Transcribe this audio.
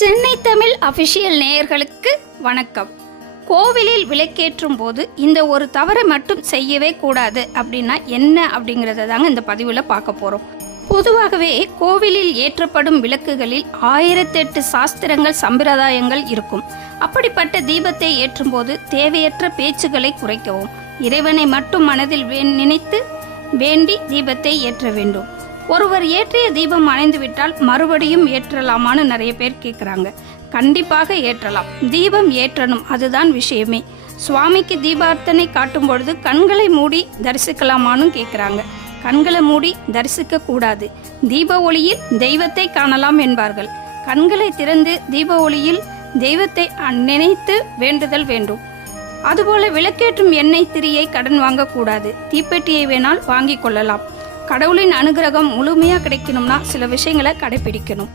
Chennai Tamil official நேயர்களுக்கு வணக்கம். கோவிலில் விளக்கேற்றும் போது இந்த ஒரு தவறை மட்டும் செய்யவே கூடாது அப்படின்னா என்ன அப்படிங்கிறத தாங்க இந்த பதிவில் பார்க்க போகிறோம். பொதுவாகவே கோவிலில் ஏற்றப்படும் விளக்குகளில் 1008 சாஸ்திரங்கள் சம்பிரதாயங்கள் இருக்கும். அப்படிப்பட்ட தீபத்தை ஏற்றும் போது தேவையற்ற பேச்சுகளை குறைக்கவும், இறைவனை மட்டும் மனதில் நினைத்து வேண்டி தீபத்தை ஏற்ற வேண்டும். ஒருவர் ஏற்றிய தீபம் அணைந்துவிட்டால் மறுபடியும் ஏற்றலாமான்னு நிறைய பேர் கேட்குறாங்க. கண்டிப்பாக ஏற்றலாம், தீபம் ஏற்றணும், அதுதான் விஷயமே. சுவாமிக்கு தீபார்த்தனை காட்டும் பொழுது கண்களை மூடி தரிசிக்கலாமான்னு கேட்குறாங்க. கண்களை மூடி தரிசிக்க கூடாது. தீப ஒளியில் தெய்வத்தை காணலாம் என்பார்கள். கண்களை திறந்து தீப ஒளியில் தெய்வத்தை நினைத்து வேண்டுதல் வேண்டும். அதுபோல விளக்கேற்றும் எண்ணெய் திரியை கடன் வாங்கக்கூடாது. தீப்பெட்டியை வேணால் வாங்கி கொள்ளலாம். கடவுளின் அனுகிரகம் முழுமையாக கிடைக்கணும்னா சில விஷயங்களை கடைபிடிக்கணும்.